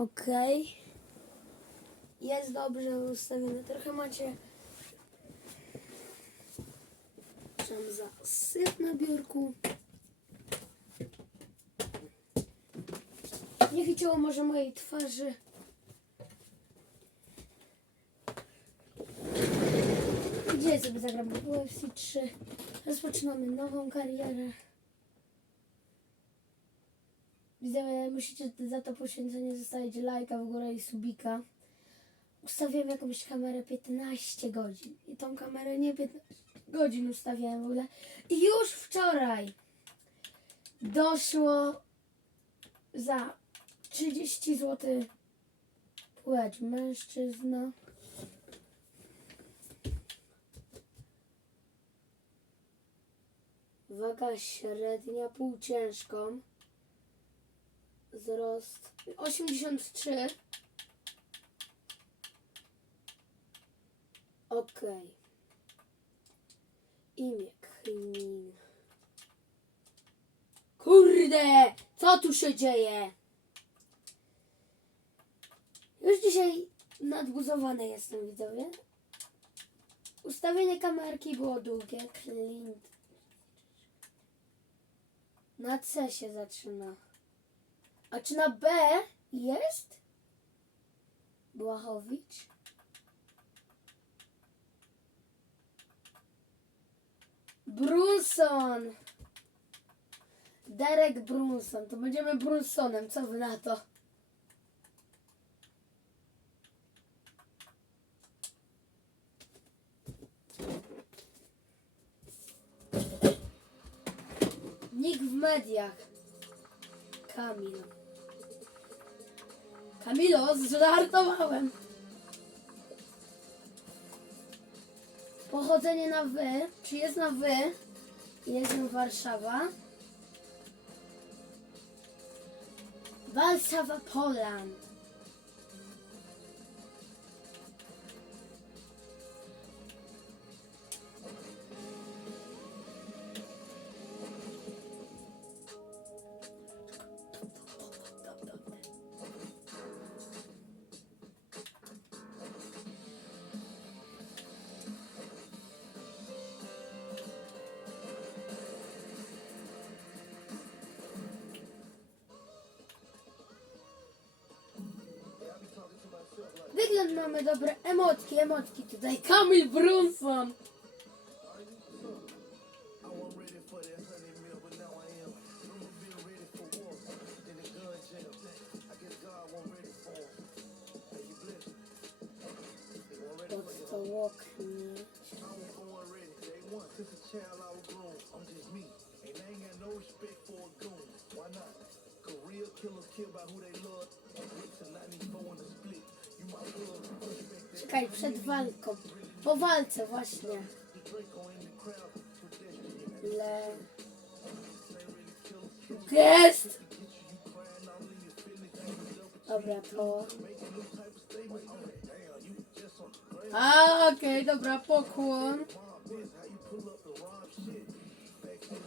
Ok. Jest dobrze ustawione. Trochę macie tam zasyp na biurku. Nie chyciło może mojej twarzy. Gdzie sobie zagram UFC 3? Rozpoczynamy nową karierę. Widzowie, musicie za to poświęcenie zostawić lajka w górę i subika. Ustawiłem jakąś kamerę 15 godzin. I tą kamerę nie 15 godzin ustawiałem w ogóle. I już wczoraj doszło za 30 zł płeć mężczyzna. Waga średnia, półciężką. Wzrost 83. Okej. Imię Kmin. Kurde! Co tu się dzieje? Już dzisiaj nadbuzowany jestem, widzowie. Ustawienie kamerki było długie. Clint. Na C się zaczyna. A czy na B jest? Błachowicz? Brunson! Derek Brunson. To będziemy Brunsonem. Co wy na to? Nick w mediach. Kamil. Kamilo, zżartowałem. Pochodzenie na wy. Czy jest na wy? Jestem Warszawa. Warszawa, Poland. Mamy dobre. Emotki, emotki tutaj. Kamil Brunson. Grown, I'm just me. Why not? Cause killers kill by who they love. Rich and 94 in the split. Czekaj, przed walką. Po walce właśnie. Le... Feelings. Dobra, to... A, okej, dobra, pokłon.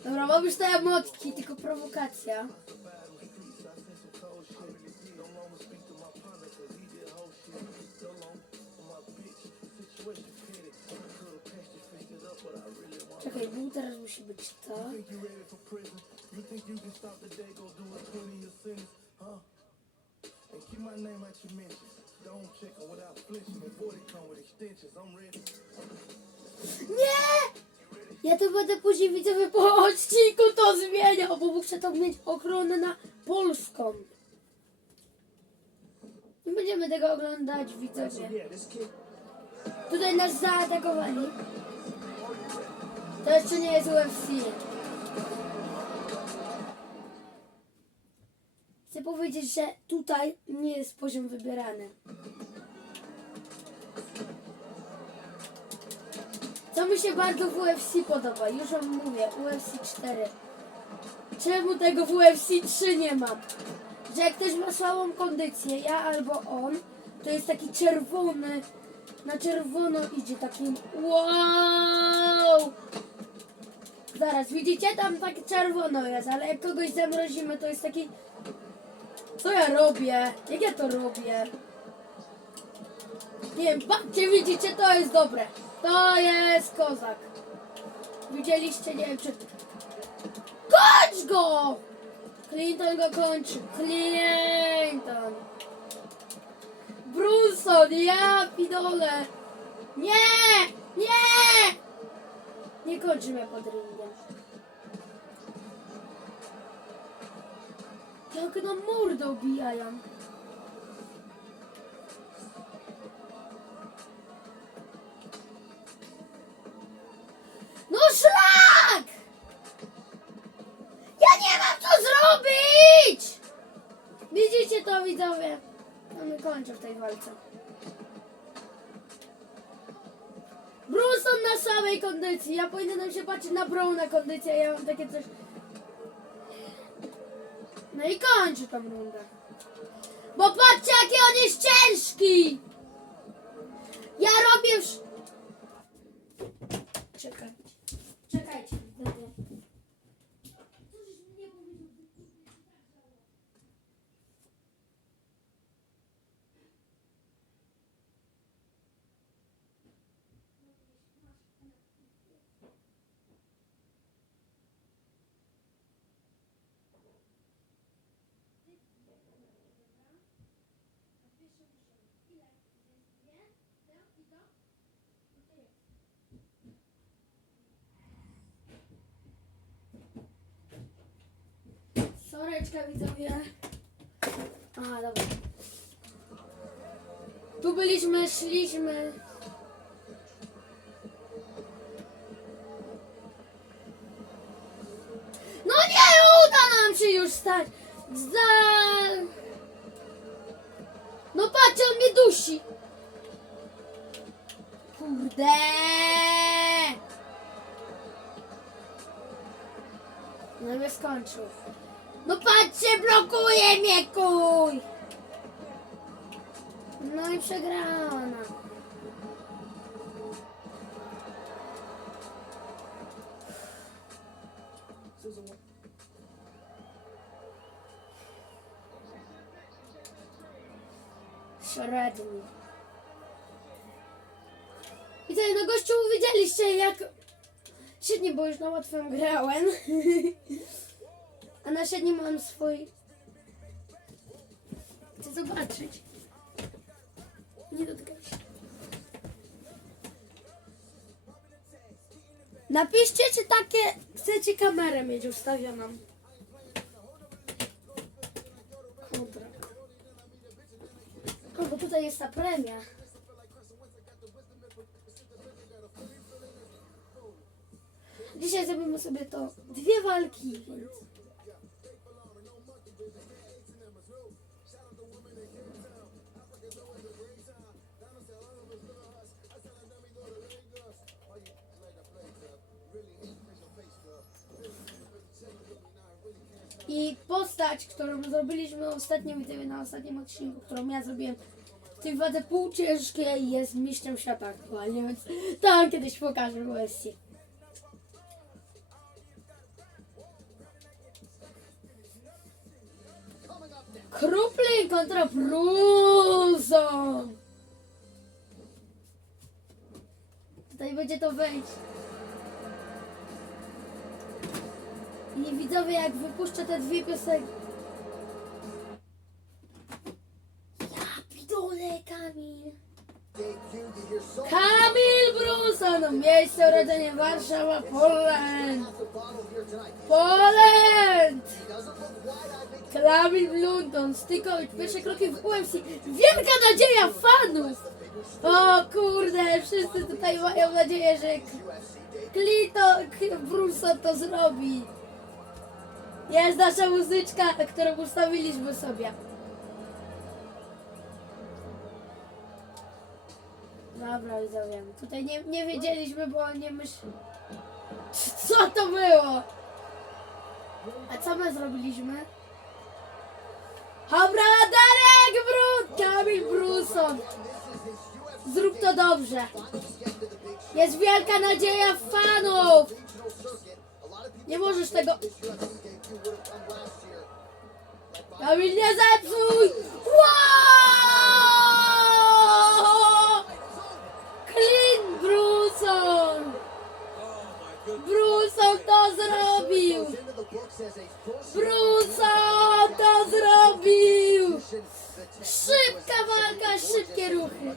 Dobra, mam już te emotki, tylko prowokacja. Sentence, huh? And keep my name out your mentions. Don't check without flinching. Before they come with extensions, I'm ready. Nie! Ja to będę później widzowie po odcinku to zmieniał, bo muszę to mieć ochronę na polską. Nie będziemy tego oglądać widzowie. Tutaj nas zaatakowali. To jeszcze nie jest UFC. Chcę powiedzieć, że tutaj nie jest poziom wybierany. Co mi się bardzo w UFC podoba, już wam mówię, UFC 4. Czemu tego w UFC 3 nie mam? Że jak ktoś ma słabą kondycję, ja albo on, to jest taki czerwony, na czerwono idzie taki wow! Zaraz, widzicie? Tam tak czerwono jest, ale jak kogoś zamrozimy, to jest taki Co ja robię? Jak ja to robię? Nie wiem, patrzcie, widzicie, to jest dobre. To jest kozak. Widzieliście, nie wiem czy... Kończ go! Clinton go kończy. Clinton. Brunson, ja pidole. Nie! Nie! Nie kończymy pod ringiem. Jak na mordę obijają. No szlak! Ja nie mam co zrobić! Widzicie to widzowie? No my kończę w tej walce. Na samej kondycji. Ja powinienem się patrzeć na Brown na kondycję. Ja mam takie coś. No i kończę tą rundę. Bo patrzcie jaki on jest ciężki! Ja robię już... Czekajcie. Czekajcie. będę- Soreczka widzowie. Aha, dobra. Tu byliśmy, szliśmy. No nie uda nam się już stać. Za... No patrzcie, on mnie dusi. Kurde. No by skończył. No patrzcie, blokuje mnie kuj! No i przegrana. Średni. I co, no gościu, widzieliście jak... Świetnie, bo już na łatwym grałem. A na średnim mam swój... Chcę zobaczyć. Nie dotykaj się. Napiszcie, czy takie chcecie kamerę mieć ustawioną. Dobra. O, bo tutaj jest ta premia. Dzisiaj zrobimy sobie to dwie walki, więc... I postać, którą zrobiliśmy ostatnio widzowie na ostatnim odcinku, którą ja zrobiłem w tej wadze półciężkiej jest mistrzem świata aktualnie, więc tam kiedyś pokażę w USC. Kruplin kontra Bruzon. Tutaj będzie to wejść. I widzowie, jak wypuszczę te dwie piosenki. Ja pidole, Kamil. Kamil Brunson, miejsce urodzenia Warszawa, Poland. Poland! Kamil Blunton, Stykowicz, pierwsze kroki w UMC. Wielka nadzieja fanów! O kurde, wszyscy tutaj mają nadzieję, że Klito Brunson to zrobi. Jest nasza muzyczka, którą ustawiliśmy sobie. Dobra, widzowie. Tutaj nie, nie wiedzieliśmy, bo nie myśl... Co to było? A co my zrobiliśmy? Dobra, Darek Brud! Kamil Bruson! Zrób to dobrze. Jest wielka nadzieja fanów! Nie możesz tego... Kamil, nie zepsuj! Wow! Clint Bruson! Bruson to zrobił! Bruson to zrobił! Szybka walka, szybkie ruchy.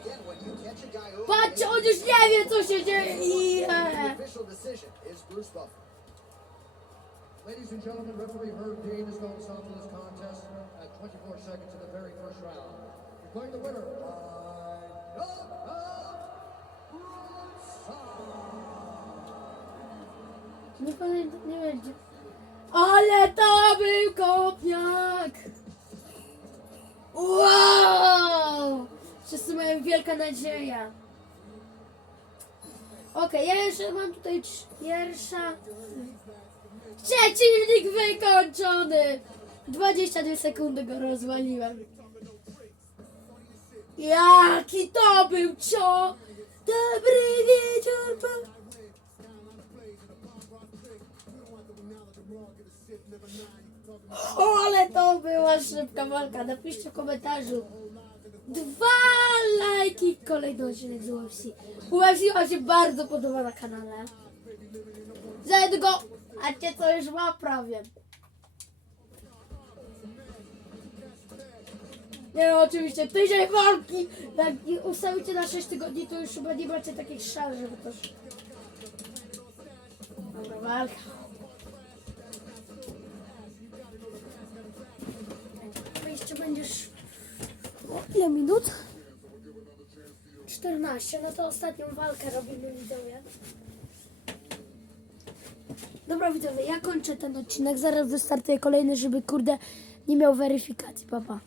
Patrz, on już nie wie co się dzieje. Yeah. Ladies and gentlemen, referee Herb Dean is going to stop this contest at 24 seconds of the very first round. Declaring the winner by Nie pamiętam, nie będzie. Ale to był kopniak! Wow! Wszyscy mają wielka nadzieja. Okej, ja jeszcze mam tutaj pierwsza. Przeciwnik wykończony! 22 sekundy go rozwaliłem. Jaki to był cio! Dobry wieczór! pa- O, ale to była szybka walka. Napiszcie w komentarzu. Dwa lajki kolejny odcinek z UFC. UFC się bardzo podoba na kanale. Za niedługo, a cię co już ma prawie. Nie no, oczywiście, tydzień walki. Jak ustawicie na 6 tygodni, to już chyba nie macie takich szans, żeby to... Dobra, walka. Jeszcze będziesz. O, ile minut? 14. No to ostatnią walkę robimy widzowie. Dobra widzowie, ja kończę ten odcinek. Zaraz wystartuję kolejny, żeby kurde nie miał weryfikacji. Papa.